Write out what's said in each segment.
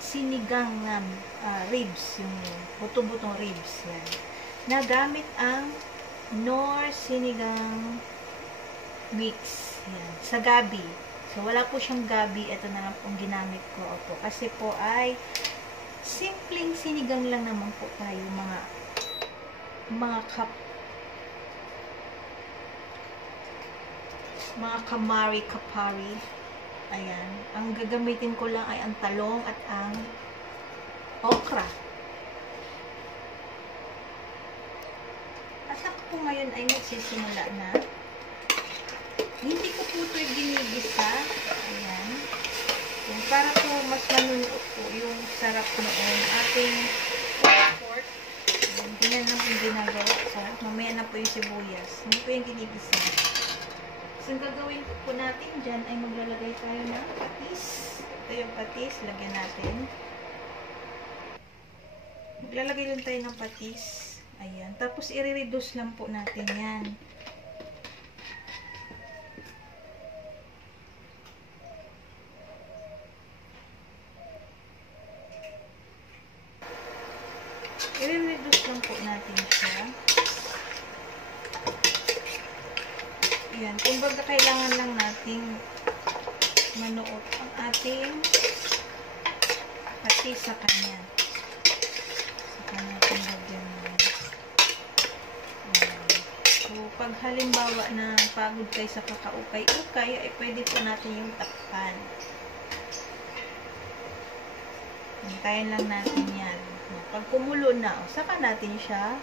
sinigang na ribs, yung buto-butong ribs yan, na gamit ang Knorr sinigang mix yan, sa gabi. So wala po siyang gabi, ito na lang pong ginamit ko. Opo, kasi po ay simpleng sinigang lang naman po tayo, mga kamari kapari. Ayan, ang gagamitin ko lang ay ang talong at ang okra. At ako po ngayon ay nagsisimula na. Hindi ko po ito ginigisa. Ayan. Yan, para po mas manunuot po yung sarap noong ating pork. Ayan, ganyan lang po yung ginagawa. Sarap. Mamaya na po yung sibuyas. Hindi po yung ginigisa. So, ang gagawin po natin dyan ay maglalagay tayo ng patis. Ito yung patis. Lagyan natin. Maglalagay lang tayo ng patis. Ayan. Tapos, i-reduce lang po natin yan. I-reduce lang po natin siya. Ayan. Kumbaga, kailangan lang nating manuot ang ating patis sa kanya. Saka natin lagyan na. So, pag halimbawa na pagod kayo sa kakaukay-ukay, ay pwede po natin yung takpan. Hintayin lang natin yan. Pag kumulo na, saka natin siya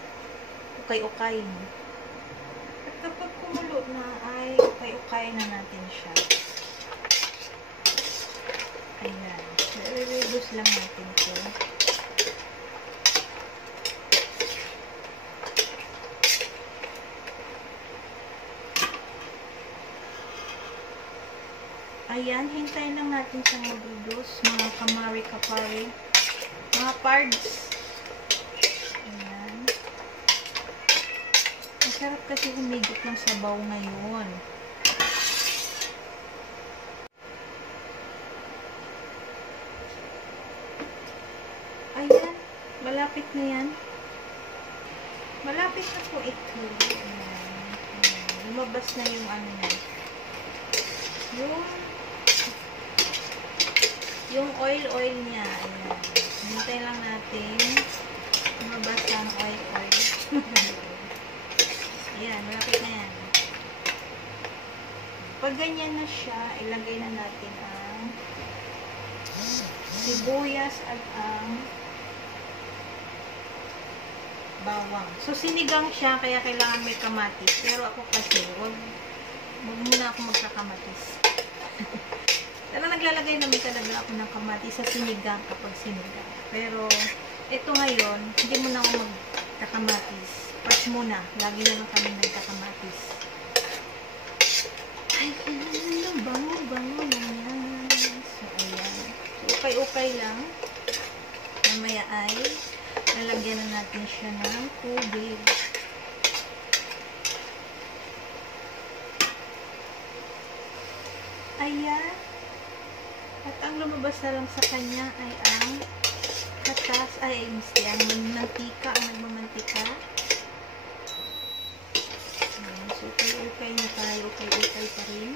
ukay-ukayin. At kapag kumulo na, ay ukay-ukayin na natin siya. Ayan. I-reduce lang natin ito. Ayan, hintayin lang natin siyang mag-reduce, mga kamari kapari, mga pards. Ayan. Masarap kasi humigit ng sabaw ngayon. Ayan, malapit na yan. Malapit na po ito. Ayan. Lumabas na yung ano niya. Yung oil niya. Ayan. Hintay lang natin lumabas ang oil. Ayan, malapit na yan. Pag ganyan na siya, ilagay na natin ang sibuyas at ang bawang. So, sinigang siya, kaya kailangan may kamatis. Pero ako kasi, wag muna ako magkakamatis. Pero naglalagay naman talaga ako ng kamatis sa sinigang kapag sinigang. Pero, ito ngayon, hindi muna ako magkakamatis. Pas muna, lagi na lang kami nagkakamatis. Ay, bango na yan. So, ayan. So, ukay-ukay lang. Mamaya ay lalagyan na natin siya ng tubig. Ayan. At ang lumabas na lang sa kanya ay ang katas, ay ang mantika, ang nagmamantika. Ayan. So, ukay-ukay na tayo. Ukay-ukay pa rin.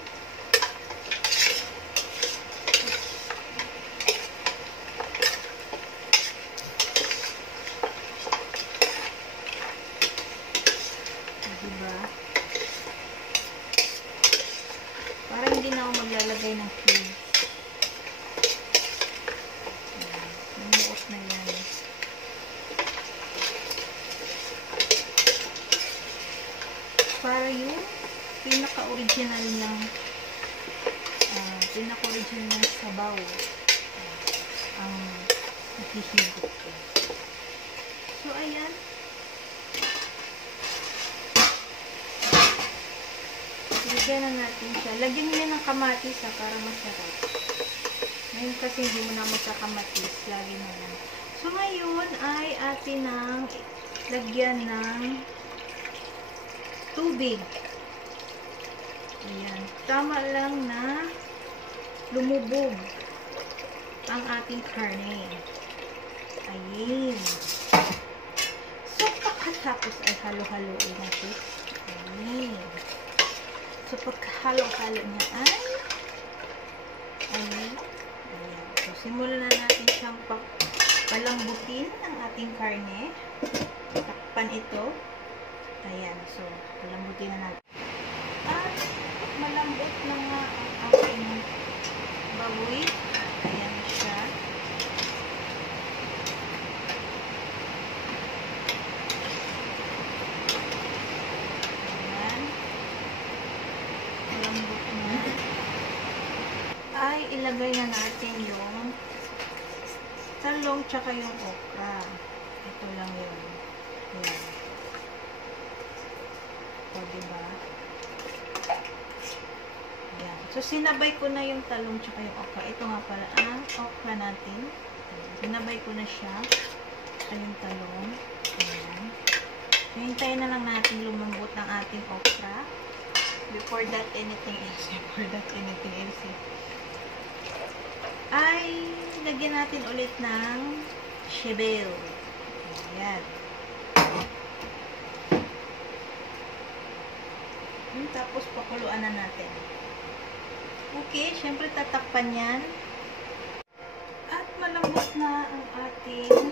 Diba? Para hindi na ako maglalagay ng cube. Namuot na yan. Para yung pinaka-original niyang sabaw ang nakihigit ko. So, ayan. Lagyan na natin siya. Lagyan niya ng kamatis para masarap. Ngayon kasi hindi mo na magkakamatis. Lagi na lang. So, ngayon ay atin nang lagyan ng tubig. Ayan. Tama lang na lumubog ang ating karne. Ayan. So, pagkatapos ay halo-haloin natin. Ayan. So, pagkahalo-halo niya ay ayan. So, simulan na natin siyang palambutin ang ating karne. Takpan ito. Ayan. So, palambutin na natin. At malambot na nga ang ating baboy. Ayan siya. Ayan. Malambot na. Ay, ilagay na natin yung talong tsaka yung okra. Ito lang yun. Ayan. O, diba? Ayan. So, sinabay ko na yung talong tsaka yung okra. Ito nga pala ang okra natin. Ayan. Sinabay ko na siya. Ito yung talong. Ayan. So, hintayin na lang natin lumambot ng ating okra. Before that, anything else. Ay, lagyan natin ulit ng shebel. Ayan. Tapos, pakuluan na natin. Okay, syempre tatakpan yan. At malambot na ang ating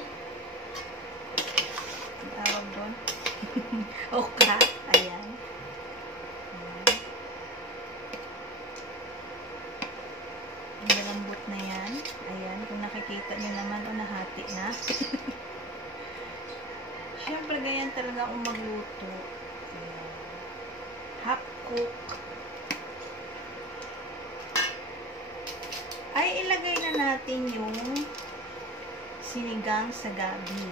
tawag doon. Okra. Ayan. Malambot na yan. Ayan, kung nakikita nyo naman, o nahati na. Syempre, ganyan talaga akong magluto. Ayan. Half cook. Ay, ilagay na natin yung sinigang sa gabi.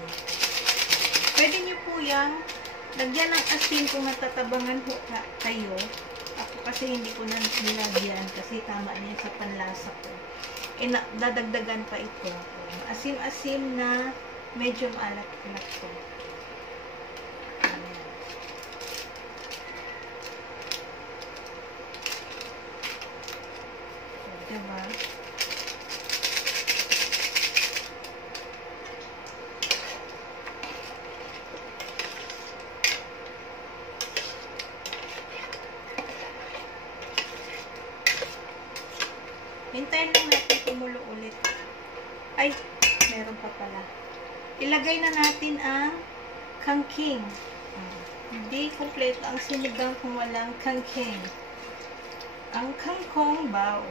Pwede nyo po yung lagyan ng asin kung natatabangan po kayo. Ako kasi hindi ko na nilagyan kasi tama niya sa panlasa ko. Dadagdagan pa ito. Asim-asim na medyo maalat-alat ko. Diba? Hintayin lang natin kumulo ulit. Ay, meron pa pala. Ilagay na natin ang kangking. Hindi kompleto ang sinigang kung walang kangking. Ang kangkong bao.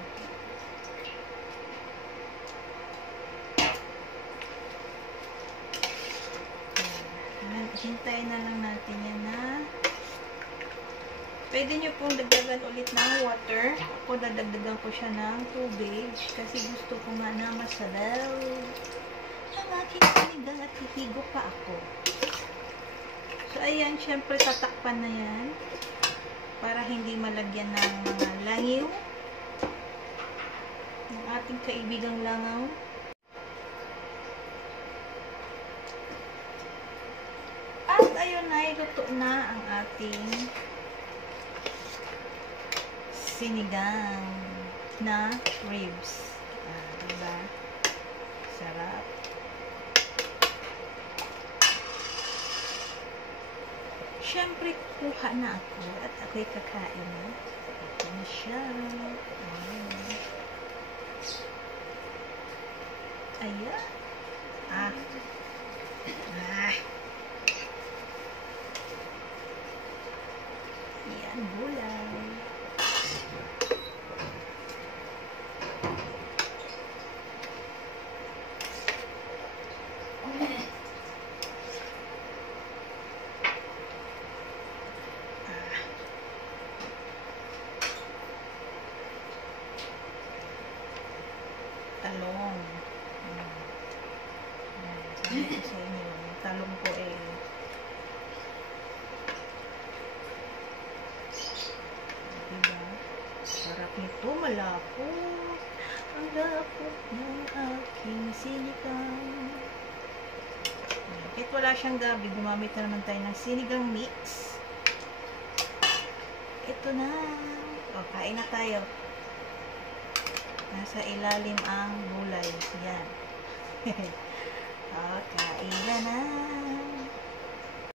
Hintayin na lang natin yan na pwede nyo pong dagdagan ulit ng water. Ako dadagdagan ko siya ng tubig kasi gusto ko nga na masabaw ang aking sinigang at hihigo pa ako. So ayan, syempre tatakpan na yan para hindi malagyan ng mga langiw ng ating kaibigang langaw. At ayun na, luto na ang ating sinigang na ribs. Diba? Sarap. Siyempre, kuha na ako at ako'y kakain na. Ito na siya. Ayan. Yan, gulay. Talong. Sabi ko sa inyo, talong ko diba? Sarap nito, malapot. Ang lapot ng aking sinigang. Kahit wala siyang gabi, gumamit na naman tayo ng sinigang mix. Ito na. O, kain na tayo. Nasa ilalim ang gulay. Yan. Okay.